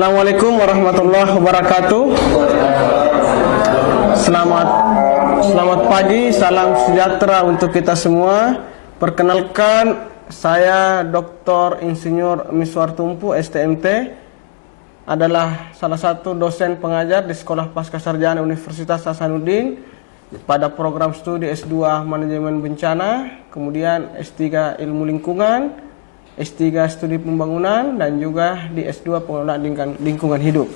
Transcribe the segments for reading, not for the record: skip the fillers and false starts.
Assalamualaikum warahmatullahi wabarakatuh. Selamat pagi, salam sejahtera untuk kita semua. Perkenalkan, saya Dr. Insinyur Miswar Tumpu, STMT, adalah salah satu dosen pengajar di Sekolah Pascasarjana Universitas Hasanuddin pada program studi S2 Manajemen Bencana, kemudian S3 Ilmu Lingkungan, S3 Studi Pembangunan, dan juga di S2 Pengelolaan Lingkungan Hidup.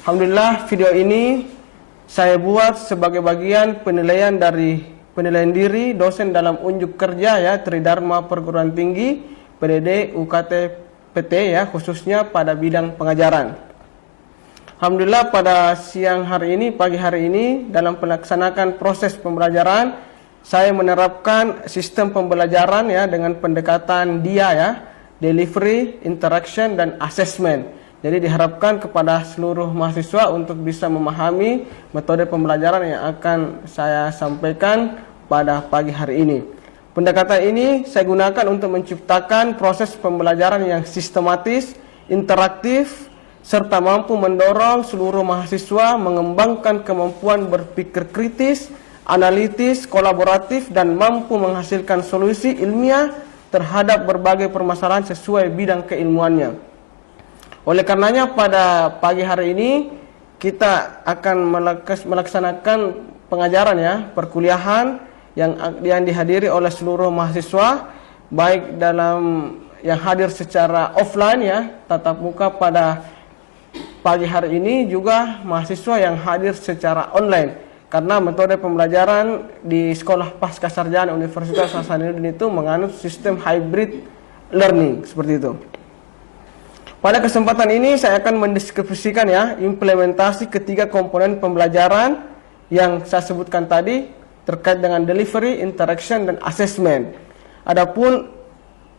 Alhamdulillah, video ini saya buat sebagai bagian penilaian diri dosen dalam unjuk kerja ya Tridharma Perguruan Tinggi PDD UKT PT ya, khususnya pada bidang pengajaran. Alhamdulillah, pada pagi hari ini dalam melaksanakan proses pembelajaran, saya menerapkan sistem pembelajaran ya dengan pendekatan DIA ya, Delivery, Interaction, dan Assessment. Jadi diharapkan kepada seluruh mahasiswa untuk bisa memahami metode pembelajaran yang akan saya sampaikan pada pagi hari ini. Pendekatan ini saya gunakan untuk menciptakan proses pembelajaran yang sistematis, interaktif, serta mampu mendorong seluruh mahasiswa mengembangkan kemampuan berpikir kritis, analitis, kolaboratif, dan mampu menghasilkan solusi ilmiah terhadap berbagai permasalahan sesuai bidang keilmuannya. Oleh karenanya pada pagi hari ini kita akan melaksanakan pengajaran ya, perkuliahan yang dihadiri oleh seluruh mahasiswa, baik dalam yang hadir secara offline ya, tatap muka pada pagi hari ini, juga mahasiswa yang hadir secara online. Karena metode pembelajaran di Sekolah Pascasarjana Universitas Hasanuddin itu menganut sistem hybrid learning seperti itu. Pada kesempatan ini saya akan mendeskripsikan ya implementasi ketiga komponen pembelajaran yang saya sebutkan tadi terkait dengan delivery, interaction, dan assessment. Adapun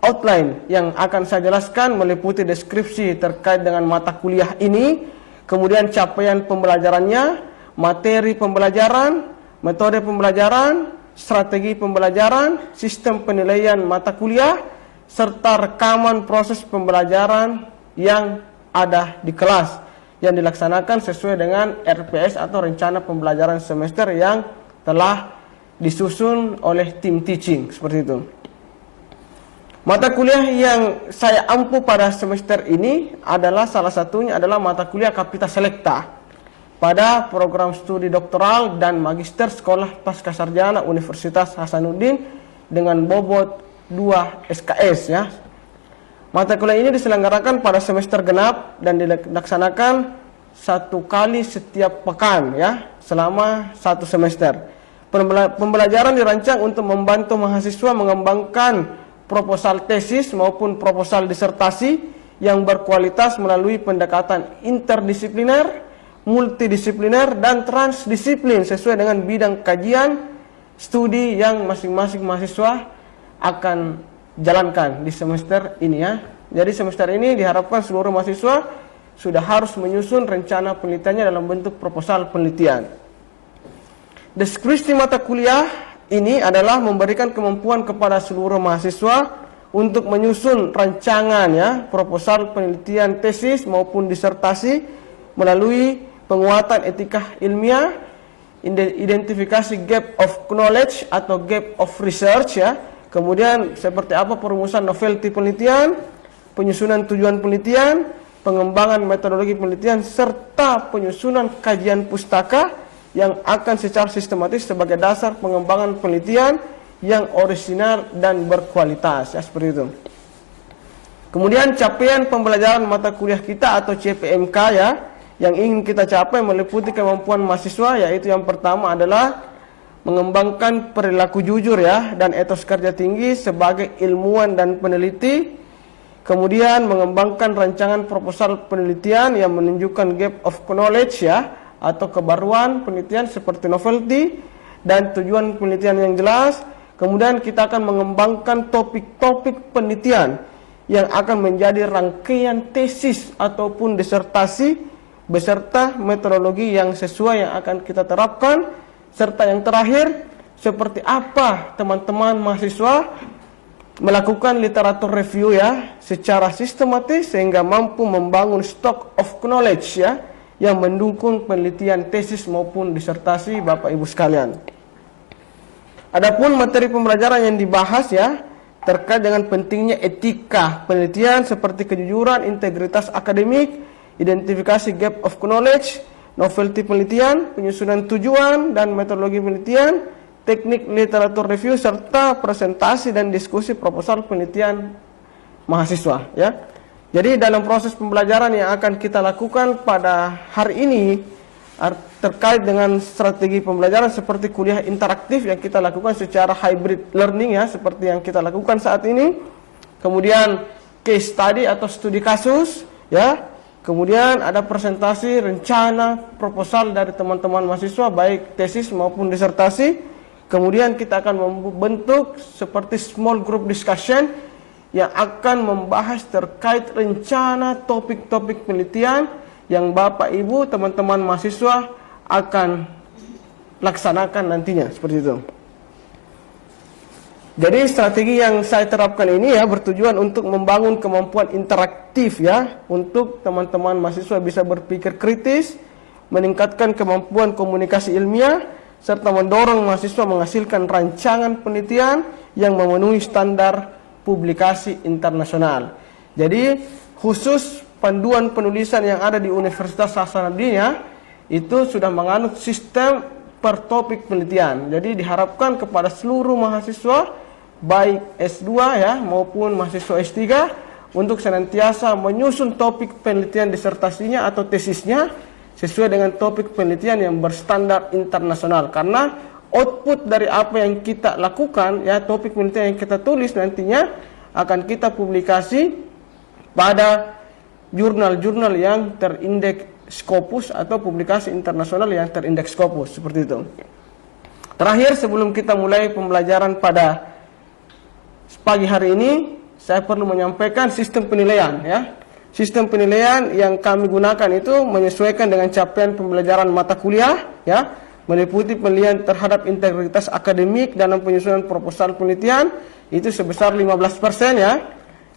outline yang akan saya jelaskan meliputi deskripsi terkait dengan mata kuliah ini, kemudian capaian pembelajarannya, materi pembelajaran, metode pembelajaran, strategi pembelajaran, sistem penilaian mata kuliah, serta rekaman proses pembelajaran yang ada di kelas yang dilaksanakan sesuai dengan RPS atau rencana pembelajaran semester yang telah disusun oleh tim teaching, seperti itu. Mata kuliah yang saya ampu pada semester ini adalah salah satunya adalah mata kuliah Kapita Selecta pada program studi doktoral dan magister Sekolah Pascasarjana Universitas Hasanuddin dengan bobot 2 SKS ya. Mata kuliah ini diselenggarakan pada semester genap dan dilaksanakan 1 kali setiap pekan ya, selama 1 semester. Pembelajaran dirancang untuk membantu mahasiswa mengembangkan proposal tesis maupun proposal disertasi yang berkualitas melalui pendekatan interdisipliner, multidisipliner, dan transdisiplin sesuai dengan bidang kajian studi yang masing-masing mahasiswa akan jalankan di semester ini ya. Jadi semester ini diharapkan seluruh mahasiswa sudah harus menyusun rencana penelitiannya dalam bentuk proposal penelitian. Deskripsi mata kuliah ini adalah memberikan kemampuan kepada seluruh mahasiswa untuk menyusun rancangan ya, proposal penelitian tesis maupun disertasi melalui penguatan etika ilmiah, identifikasi gap of knowledge atau gap of research ya, kemudian seperti apa perumusan novelty penelitian, penyusunan tujuan penelitian, pengembangan metodologi penelitian, serta penyusunan kajian pustaka yang akan secara sistematis sebagai dasar pengembangan penelitian yang orisinal dan berkualitas ya, seperti itu. Kemudian capaian pembelajaran mata kuliah kita atau CPMK ya, yang ingin kita capai meliputi kemampuan mahasiswa, yaitu yang pertama adalah mengembangkan perilaku jujur ya dan etos kerja tinggi sebagai ilmuwan dan peneliti. Kemudian mengembangkan rancangan proposal penelitian yang menunjukkan gap of knowledge ya atau kebaruan penelitian seperti novelty dan tujuan penelitian yang jelas. Kemudian kita akan mengembangkan topik-topik penelitian yang akan menjadi rangkaian tesis ataupun disertasi beserta metodologi yang sesuai yang akan kita terapkan. Serta yang terakhir, seperti apa teman-teman mahasiswa melakukan literatur review ya secara sistematis sehingga mampu membangun stock of knowledge ya yang mendukung penelitian tesis maupun disertasi Bapak Ibu sekalian. Adapun materi pembelajaran yang dibahas ya terkait dengan pentingnya etika penelitian seperti kejujuran, integritas akademik, identifikasi gap of knowledge, novelty penelitian, penyusunan tujuan dan metodologi penelitian, teknik literatur review serta presentasi dan diskusi proposal penelitian mahasiswa ya. Jadi dalam proses pembelajaran yang akan kita lakukan pada hari ini terkait dengan strategi pembelajaran seperti kuliah interaktif yang kita lakukan secara hybrid learning ya seperti yang kita lakukan saat ini. Kemudian case study atau studi kasus ya. Kemudian ada presentasi rencana proposal dari teman-teman mahasiswa baik tesis maupun disertasi. Kemudian kita akan membentuk seperti small group discussion yang akan membahas terkait rencana topik-topik penelitian yang Bapak Ibu teman-teman mahasiswa akan laksanakan nantinya seperti itu. Jadi strategi yang saya terapkan ini ya bertujuan untuk membangun kemampuan interaktif ya untuk teman-teman mahasiswa bisa berpikir kritis, meningkatkan kemampuan komunikasi ilmiah serta mendorong mahasiswa menghasilkan rancangan penelitian yang memenuhi standar publikasi internasional. Jadi khusus panduan penulisan yang ada di Universitas Hasanuddin itu sudah menganut sistem per topik penelitian. Jadi diharapkan kepada seluruh mahasiswa baik S2 ya maupun mahasiswa S3 untuk senantiasa menyusun topik penelitian disertasinya atau tesisnya sesuai dengan topik penelitian yang berstandar internasional, karena output dari apa yang kita lakukan ya topik penelitian yang kita tulis nantinya akan kita publikasi pada jurnal-jurnal yang terindeks Scopus atau publikasi internasional yang terindeks Scopus seperti itu. Terakhir sebelum kita mulai pembelajaran pada pagi hari ini saya perlu menyampaikan sistem penilaian ya. Sistem penilaian yang kami gunakan itu menyesuaikan dengan capaian pembelajaran mata kuliah ya, meliputi penilaian terhadap integritas akademik dalam penyusunan proposal penelitian itu sebesar 15% ya.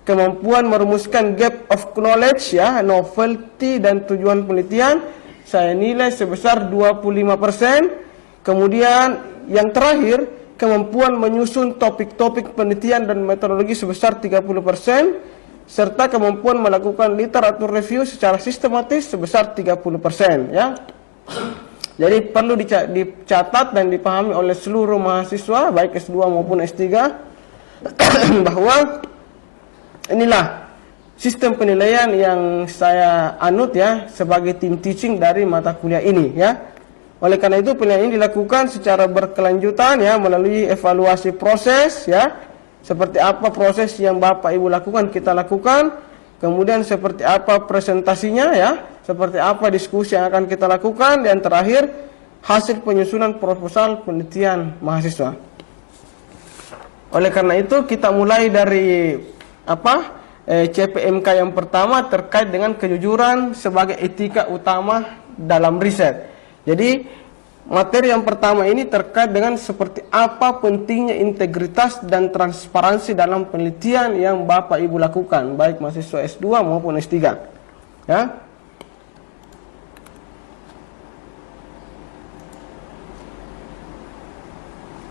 Kemampuan merumuskan gap of knowledge ya, novelty dan tujuan penelitian saya nilai sebesar 25%. Kemudian yang terakhir, kemampuan menyusun topik-topik penelitian dan metodologi sebesar 30%. Serta kemampuan melakukan literatur review secara sistematis sebesar 30% ya. Jadi perlu dicatat dan dipahami oleh seluruh mahasiswa baik S2 maupun S3 bahwa inilah sistem penilaian yang saya anut ya sebagai tim teaching dari mata kuliah ini ya. Oleh karena itu penilaian ini dilakukan secara berkelanjutan ya melalui evaluasi proses ya. Seperti apa proses yang Bapak Ibu lakukan kita lakukan. Kemudian seperti apa presentasinya ya, seperti apa diskusi yang akan kita lakukan, dan terakhir hasil penyusunan proposal penelitian mahasiswa. Oleh karena itu kita mulai dari CPMK yang pertama terkait dengan kejujuran sebagai etika utama dalam riset. Jadi materi yang pertama ini terkait dengan seperti apa pentingnya integritas dan transparansi dalam penelitian yang Bapak Ibu lakukan, baik mahasiswa S2 maupun S3. Ya.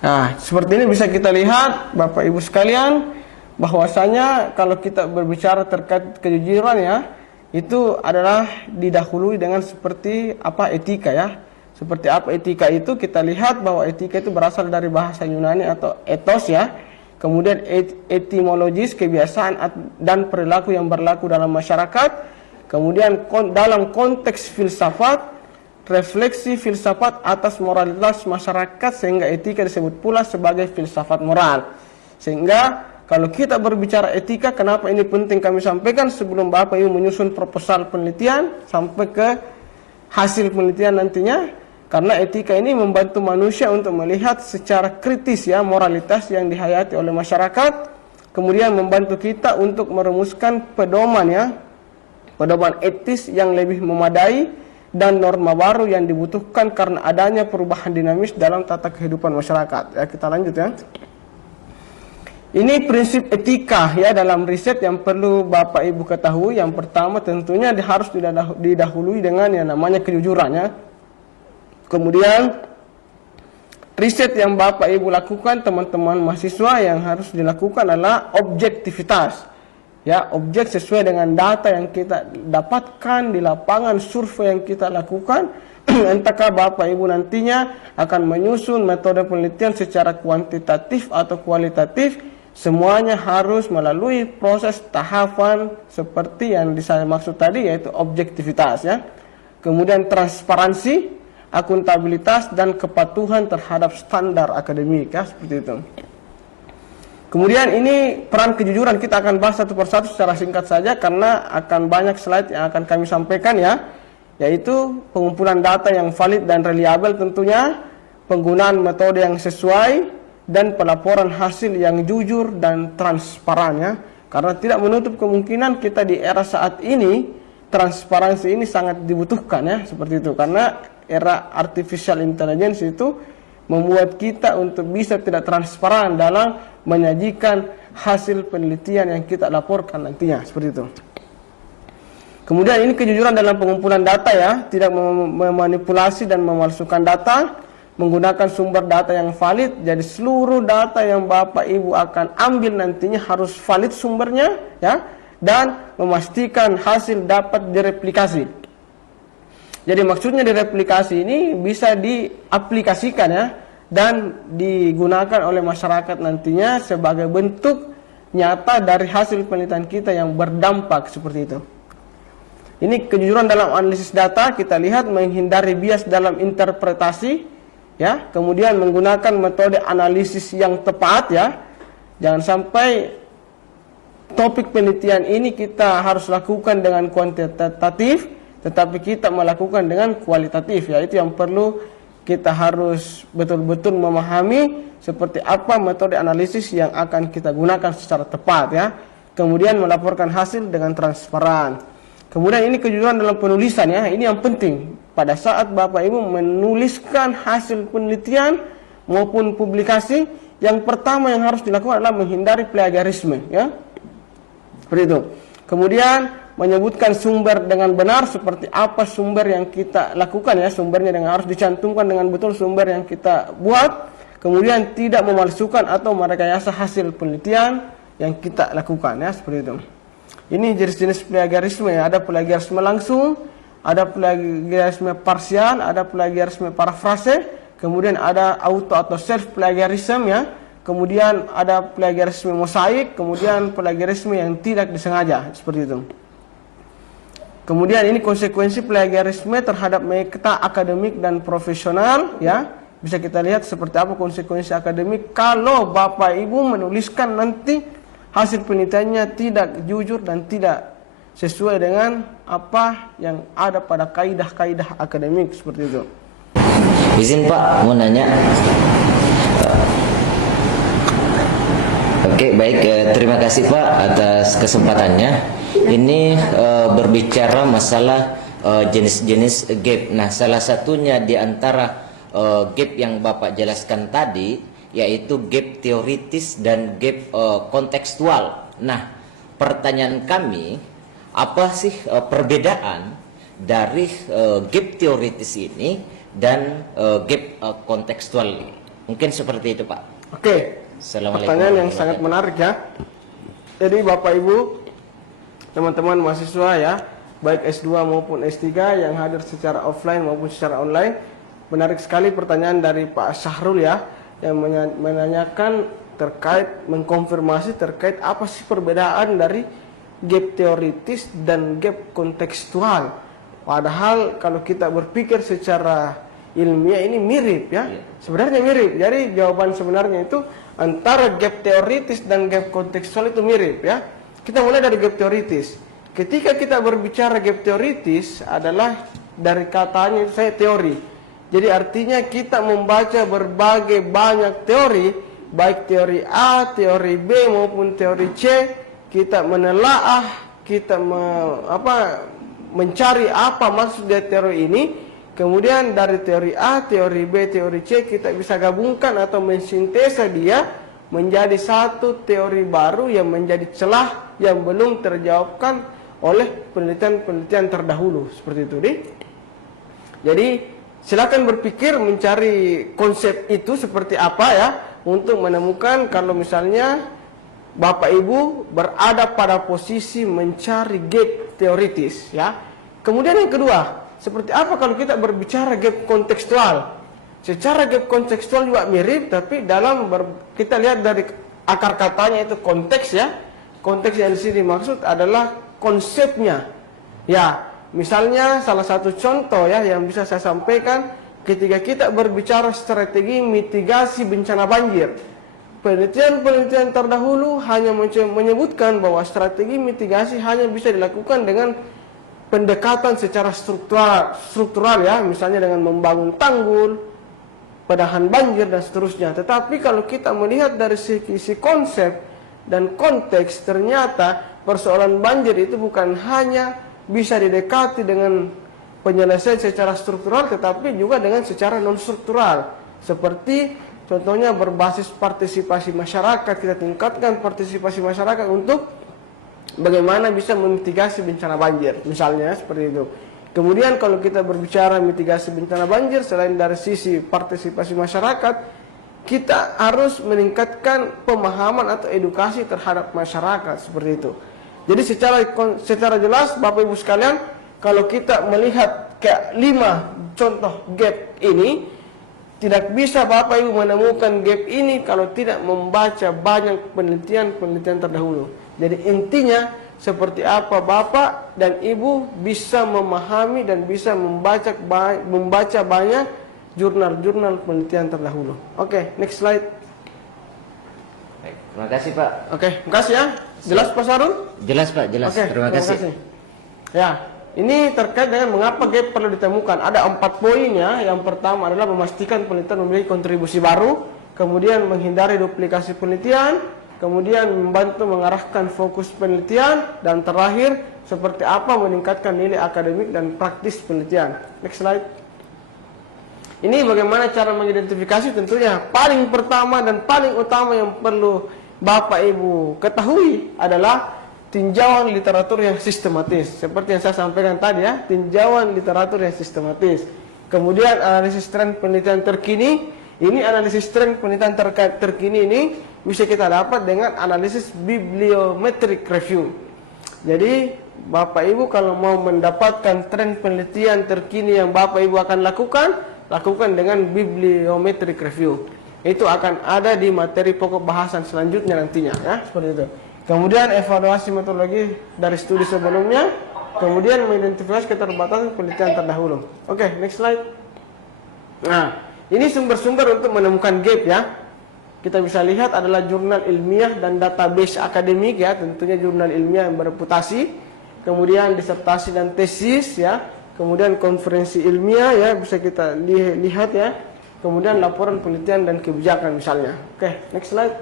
Nah, seperti ini bisa kita lihat Bapak Ibu sekalian, bahwasanya kalau kita berbicara terkait kejujuran ya, itu adalah didahului dengan seperti apa etika ya. Seperti apa etika itu, kita lihat bahwa etika itu berasal dari bahasa Yunani atau ethos ya. Kemudian etimologis, kebiasaan dan perilaku yang berlaku dalam masyarakat. Kemudian dalam konteks filsafat, refleksi filsafat atas moralitas masyarakat, sehingga etika disebut pula sebagai filsafat moral. Sehingga kalau kita berbicara etika, kenapa ini penting kami sampaikan sebelum Bapak Ibu menyusun proposal penelitian sampai ke hasil penelitian nantinya. Karena etika ini membantu manusia untuk melihat secara kritis ya moralitas yang dihayati oleh masyarakat. Kemudian membantu kita untuk merumuskan pedoman ya, pedoman etis yang lebih memadai dan norma baru yang dibutuhkan karena adanya perubahan dinamis dalam tata kehidupan masyarakat. Ya, kita lanjut ya. Ini prinsip etika ya dalam riset yang perlu Bapak Ibu ketahui. Yang pertama tentunya harus didahului dengan yang namanya kejujurannya. Kemudian riset yang Bapak Ibu lakukan, teman-teman mahasiswa, yang harus dilakukan adalah objektivitas. Ya, objek sesuai dengan data yang kita dapatkan di lapangan, survei yang kita lakukan. Entahkah Bapak Ibu nantinya akan menyusun metode penelitian secara kuantitatif atau kualitatif, semuanya harus melalui proses tahapan seperti yang saya maksud tadi, yaitu objektivitas ya. Kemudian transparansi, akuntabilitas, dan kepatuhan terhadap standar akademik ya, seperti itu. Kemudian ini peran kejujuran kita akan bahas satu persatu secara singkat saja karena akan banyak slide yang akan kami sampaikan ya, yaitu pengumpulan data yang valid dan reliable tentunya, penggunaan metode yang sesuai, dan pelaporan hasil yang jujur dan transparan ya. Karena tidak menutup kemungkinan kita di era saat ini transparansi ini sangat dibutuhkan ya, seperti itu. Karena era artificial intelligence itu membuat kita untuk bisa tidak transparan dalam menyajikan hasil penelitian yang kita laporkan nantinya, seperti itu. Kemudian ini kejujuran dalam pengumpulan data ya, tidak memanipulasi dan memalsukan data, menggunakan sumber data yang valid. Jadi seluruh data yang Bapak Ibu akan ambil nantinya harus valid sumbernya ya, dan memastikan hasil dapat direplikasi. Jadi maksudnya direplikasi ini bisa diaplikasikan ya, dan digunakan oleh masyarakat nantinya sebagai bentuk nyata dari hasil penelitian kita yang berdampak, seperti itu. Ini kejujuran dalam analisis data, kita lihat menghindari bias dalam interpretasi ya, kemudian menggunakan metode analisis yang tepat ya. Jangan sampai topik penelitian ini kita harus lakukan dengan kuantitatif, tetapi kita melakukan dengan kualitatif ya. Itu yang perlu kita harus betul-betul memahami seperti apa metode analisis yang akan kita gunakan secara tepat ya. Kemudian melaporkan hasil dengan transparan. Kemudian ini kejujuran dalam penulisan ya, ini yang penting. Pada saat Bapak Ibu menuliskan hasil penelitian maupun publikasi, yang pertama yang harus dilakukan adalah menghindari plagiarisme ya. Seperti itu. Kemudian menyebutkan sumber dengan benar, seperti apa sumber yang kita lakukan ya, sumbernya dengan harus dicantumkan dengan betul sumber yang kita buat. Kemudian tidak memalsukan atau merekayasa hasil penelitian yang kita lakukan ya, seperti itu. Ini jenis-jenis plagiarisme ya, ada plagiarisme langsung, ada plagiarisme parsial, ada plagiarisme parafrase, kemudian ada auto atau self plagiarism ya. Kemudian ada plagiarisme mosaik, kemudian plagiarisme yang tidak disengaja, seperti itu. Kemudian ini konsekuensi plagiarisme terhadap meta akademik dan profesional ya. Bisa kita lihat seperti apa konsekuensi akademik kalau Bapak Ibu menuliskan nanti hasil penelitiannya tidak jujur dan tidak sesuai dengan apa yang ada pada kaidah-kaidah akademik, seperti itu. Izin Pak, mau nanya. Oke, baik. Terima kasih Pak atas kesempatannya. Ini berbicara masalah jenis-jenis gap. Nah, salah satunya di antara gap yang Bapak jelaskan tadi, yaitu gap teoritis dan gap kontekstual. Nah, pertanyaan kami, apa sih perbedaan dari gap teoritis ini dan gap kontekstual ini? Mungkin seperti itu Pak. Oke. Pertanyaan yang sangat menarik ya. Jadi Bapak Ibu, teman-teman mahasiswa ya, baik S2 maupun S3 yang hadir secara offline maupun secara online, menarik sekali pertanyaan dari Pak Syahrul ya, yang menanyakan terkait, mengkonfirmasi terkait apa sih perbedaan dari gap teoritis dan gap kontekstual. Padahal kalau kita berpikir secara ilmiah ini mirip ya, sebenarnya mirip. Jadi jawaban sebenarnya itu antara gap teoritis dan gap kontekstual itu mirip ya. Kita mulai dari gap teoritis. Ketika kita berbicara gap teoritis adalah dari katanya saya teori. Jadi artinya kita membaca berbagai banyak teori, baik teori A, teori B maupun teori C. Kita menelaah, kita mencari apa maksud dari teori ini. Kemudian dari teori A, teori B, teori C kita bisa gabungkan atau mensintesa dia menjadi satu teori baru yang menjadi celah yang belum terjawabkan oleh penelitian-penelitian terdahulu, seperti itu. Jadi silakan berpikir mencari konsep itu seperti apa ya, untuk menemukan kalau misalnya Bapak Ibu berada pada posisi mencari gap teoritis ya. Kemudian yang kedua, seperti apa kalau kita berbicara gap kontekstual? Secara gap kontekstual juga mirip, tapi kita lihat dari akar katanya itu konteks ya. Konteks yang di sini dimaksud adalah konsepnya. Ya, misalnya salah satu contoh ya yang bisa saya sampaikan ketika kita berbicara strategi mitigasi bencana banjir. Penelitian-penelitian terdahulu hanya menyebutkan bahwa strategi mitigasi hanya bisa dilakukan dengan pendekatan secara struktural ya, misalnya dengan membangun tanggul, penahan banjir dan seterusnya. Tetapi kalau kita melihat dari sisi konsep dan konteks, ternyata persoalan banjir itu bukan hanya bisa didekati dengan penyelesaian secara struktural, tetapi juga dengan secara non struktural. Seperti contohnya berbasis partisipasi masyarakat, kita tingkatkan partisipasi masyarakat untuk bagaimana bisa memitigasi bencana banjir, misalnya seperti itu. Kemudian kalau kita berbicara mitigasi bencana banjir, selain dari sisi partisipasi masyarakat, kita harus meningkatkan pemahaman atau edukasi terhadap masyarakat, seperti itu. Jadi secara jelas Bapak Ibu sekalian, kalau kita melihat ke 5 contoh gap ini, tidak bisa Bapak Ibu menemukan gap ini kalau tidak membaca banyak penelitian-penelitian terdahulu. Jadi intinya seperti apa Bapak dan Ibu bisa memahami dan bisa membaca banyak jurnal-jurnal penelitian terdahulu. Oke, next slide. Baik, terima kasih Pak. Oke, terima kasih ya. Jelas Pak Sarul? Jelas Pak, jelas. Oke, terima kasih. Ya, ini terkait dengan mengapa gap perlu ditemukan. Ada 4 poin ya. Yang pertama adalah memastikan penelitian memiliki kontribusi baru, kemudian menghindari duplikasi penelitian, kemudian membantu mengarahkan fokus penelitian, dan terakhir seperti apa meningkatkan nilai akademik dan praktis penelitian. Next slide. Ini bagaimana cara mengidentifikasi, tentunya paling pertama dan paling utama yang perlu Bapak Ibu ketahui adalah tinjauan literatur yang sistematis. Seperti yang saya sampaikan tadi ya, tinjauan literatur yang sistematis. Kemudian analisis tren penelitian terkini. Ini analisis tren penelitian terkini ini bisa kita dapat dengan analisis bibliometric review. Jadi Bapak Ibu kalau mau mendapatkan tren penelitian terkini yang Bapak Ibu akan lakukan dengan bibliometric review. Itu akan ada di materi pokok bahasan selanjutnya nantinya ya, seperti itu. Kemudian evaluasi metodologi dari studi sebelumnya, kemudian mengidentifikasi keterbatasan penelitian terdahulu. Oke, next slide. Nah, ini sumber-sumber untuk menemukan gap ya. Kita bisa lihat adalah jurnal ilmiah dan database akademik ya, tentunya jurnal ilmiah yang bereputasi. Kemudian disertasi dan tesis ya. Kemudian konferensi ilmiah ya, bisa kita lihat ya. Kemudian laporan penelitian dan kebijakan misalnya. Oke, next slide.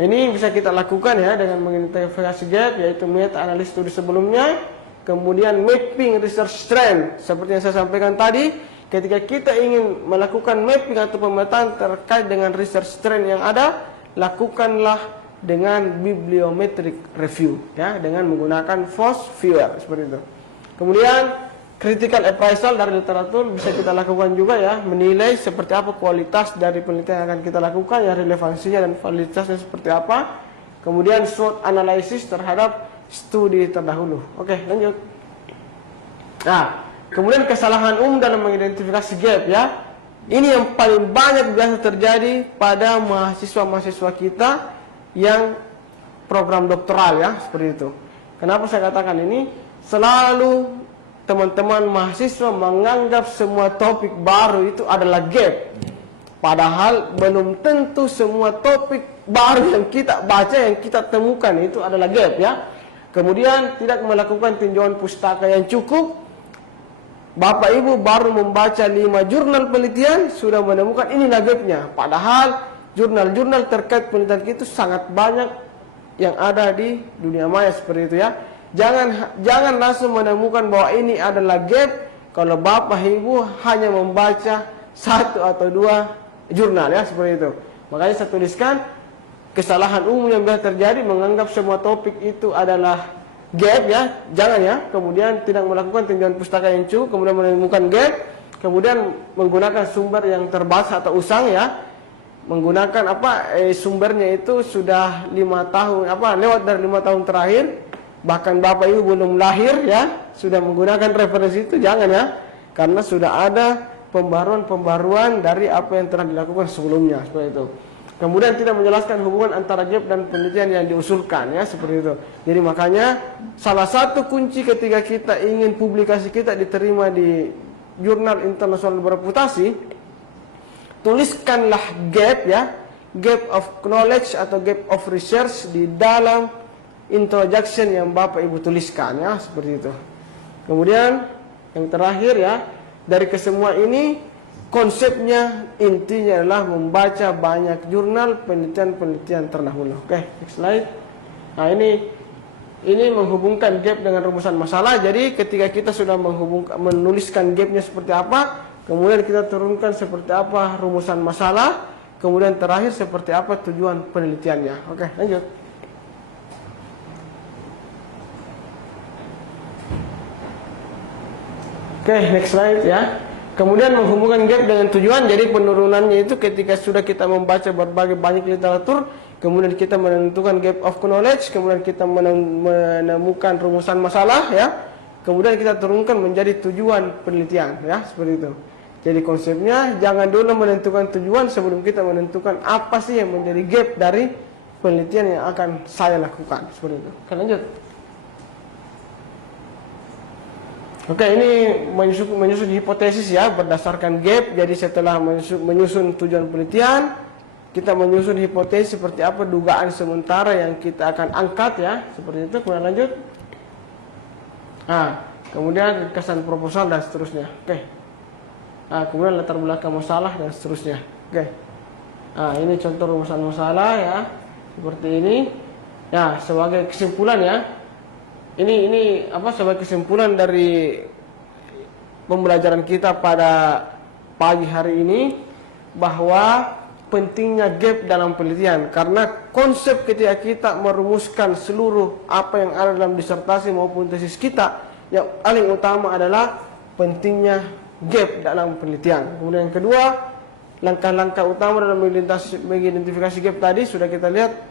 Ini bisa kita lakukan ya dengan mengidentifikasi gap, yaitu meta analis studi sebelumnya, kemudian mapping research trend. Seperti yang saya sampaikan tadi, ketika kita ingin melakukan mapping atau pemetaan terkait dengan research trend yang ada, lakukanlah dengan bibliometric review ya, dengan menggunakan FOSS viewer seperti itu. Kemudian critical appraisal dari literatur bisa kita lakukan juga ya, menilai seperti apa kualitas dari penelitian yang akan kita lakukan, ya relevansinya dan validitasnya seperti apa. Kemudian SWOT analysis terhadap studi terdahulu. Oke, lanjut. Nah, kemudian kesalahan umum dalam mengidentifikasi gap ya. Ini yang paling banyak biasa terjadi pada mahasiswa-mahasiswa kita yang program doktoral ya, seperti itu. Kenapa saya katakan ini? Selalu teman-teman mahasiswa menganggap semua topik baru itu adalah gap. Padahal belum tentu semua topik baru yang kita baca, yang kita temukan itu adalah gap ya. Kemudian tidak melakukan tinjauan pustaka yang cukup. Bapak Ibu baru membaca 5 jurnal penelitian sudah menemukan inilah gapnya. Padahal jurnal-jurnal terkait penelitian itu sangat banyak yang ada di dunia maya seperti itu ya. Jangan langsung menemukan bahwa ini adalah gap kalau Bapak Ibu hanya membaca 1 atau 2 jurnal ya, seperti itu. Makanya saya tuliskan kesalahan umum yang biasa terjadi menganggap semua topik itu adalah gap ya, jangan ya. Kemudian tidak melakukan tinjauan pustaka yang cukup, kemudian menemukan gap, kemudian menggunakan sumber yang terbatas atau usang ya. Menggunakan sumbernya itu sudah 5 tahun lewat dari 5 tahun terakhir, bahkan Bapak Ibu belum lahir ya, sudah menggunakan referensi itu, jangan ya. Karena sudah ada pembaruan dari apa yang telah dilakukan sebelumnya, seperti itu. Kemudian tidak menjelaskan hubungan antara gap dan penelitian yang diusulkan ya, seperti itu. Jadi makanya salah satu kunci ketika kita ingin publikasi kita diterima di jurnal internasional bereputasi, tuliskanlah gap ya, gap of knowledge atau gap of research di dalam introduction yang Bapak Ibu tuliskan ya, seperti itu. Kemudian yang terakhir ya, dari kesemua ini konsepnya intinya adalah membaca banyak jurnal penelitian-penelitian terdahulu. Oke, next slide. Nah, ini menghubungkan gap dengan rumusan masalah. Jadi ketika kita sudah menuliskan gapnya seperti apa, kemudian kita turunkan seperti apa rumusan masalah, kemudian terakhir seperti apa tujuan penelitiannya. Oke, lanjut. Oke, next slide ya. Kemudian menghubungkan gap dengan tujuan. Jadi penurunannya itu ketika sudah kita membaca berbagai banyak literatur, kemudian kita menentukan gap of knowledge, kemudian kita menemukan rumusan masalah ya, kemudian kita turunkan menjadi tujuan penelitian ya, seperti itu. Jadi konsepnya jangan dulu menentukan tujuan sebelum kita menentukan apa sih yang menjadi gap dari penelitian yang akan saya lakukan, seperti itu. Oke, lanjut. Oke, ini menyusun hipotesis ya berdasarkan gap. Jadi setelah menyusun tujuan penelitian, kita menyusun hipotesis seperti apa dugaan sementara yang kita akan angkat ya, seperti itu. Kemudian lanjut. Nah, kemudian kesan proposal dan seterusnya. Oke. Nah, kemudian latar belakang masalah dan seterusnya. Oke. Nah, ini contoh rumusan masalah ya, seperti ini. Ya, sebagai kesimpulan ya. Ini sebagai kesimpulan dari pembelajaran kita pada pagi hari ini, bahwa pentingnya gap dalam penelitian, karena konsep ketika kita merumuskan seluruh apa yang ada dalam disertasi maupun tesis kita, yang paling utama adalah pentingnya gap dalam penelitian. Kemudian yang kedua, langkah-langkah utama dalam mengidentifikasi gap tadi sudah kita lihat.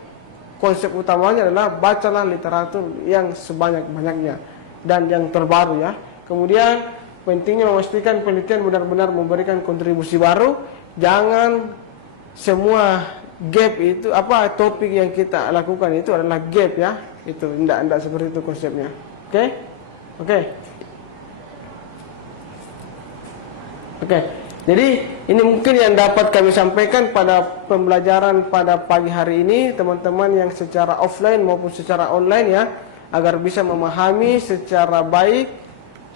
Konsep utamanya adalah bacalah literatur yang sebanyak-banyaknya dan yang terbaru ya. Kemudian pentingnya memastikan penelitian benar-benar memberikan kontribusi baru. Jangan semua gap itu topik yang kita lakukan itu adalah gap ya. Itu tidak seperti itu konsepnya. Oke. Jadi ini mungkin yang dapat kami sampaikan pada pembelajaran pada pagi hari ini, teman-teman yang secara offline maupun secara online ya, agar bisa memahami secara baik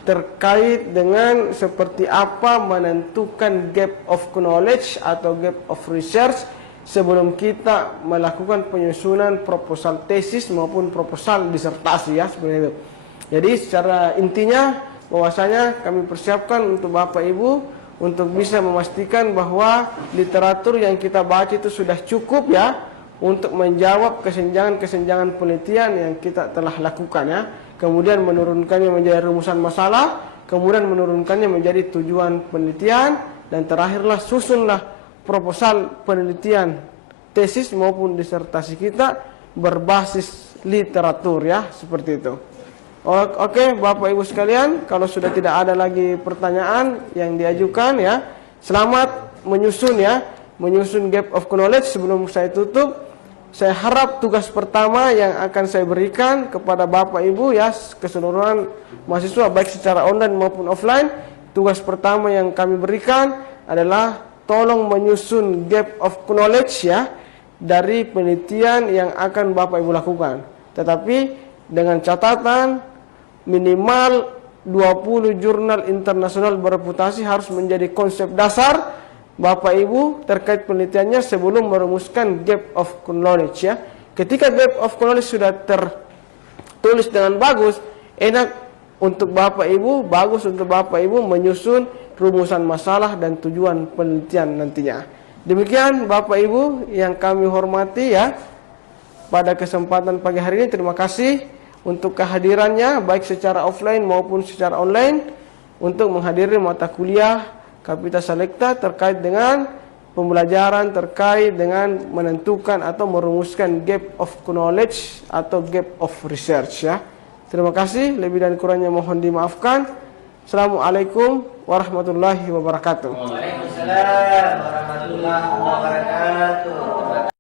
terkait dengan seperti apa menentukan gap of knowledge atau gap of research sebelum kita melakukan penyusunan proposal tesis maupun proposal disertasi ya, seperti itu. Jadi secara intinya bahwasanya kami persiapkan untuk Bapak Ibu untuk bisa memastikan bahwa literatur yang kita baca itu sudah cukup ya untuk menjawab kesenjangan-kesenjangan penelitian yang kita telah lakukan ya. Kemudian menurunkannya menjadi rumusan masalah, kemudian menurunkannya menjadi tujuan penelitian, dan terakhirlah susunlah proposal penelitian tesis maupun disertasi kita berbasis literatur ya, seperti itu. Oke, Bapak Ibu sekalian, kalau sudah tidak ada lagi pertanyaan yang diajukan ya, selamat menyusun ya, menyusun gap of knowledge. Sebelum saya tutup, saya harap tugas pertama yang akan saya berikan kepada Bapak Ibu ya, keseluruhan mahasiswa baik secara online maupun offline, tugas pertama yang kami berikan adalah tolong menyusun gap of knowledge ya dari penelitian yang akan Bapak Ibu lakukan. Tetapi dengan catatan minimal 20 jurnal internasional bereputasi harus menjadi konsep dasar Bapak Ibu terkait penelitiannya sebelum merumuskan gap of knowledge ya. Ketika gap of knowledge sudah tertulis dengan bagus, enak untuk Bapak Ibu, bagus untuk Bapak Ibu menyusun rumusan masalah dan tujuan penelitian nantinya. Demikian Bapak Ibu yang kami hormati ya. Pada kesempatan pagi hari ini terima kasih untuk kehadirannya baik secara offline maupun secara online untuk menghadiri mata kuliah Kapita Selecta terkait dengan pembelajaran terkait dengan menentukan atau merumuskan gap of knowledge atau gap of research ya. Terima kasih, lebih dan kurangnya mohon dimaafkan. Assalamualaikum warahmatullahi wabarakatuh. Waalaikumsalam warahmatullahi wabarakatuh.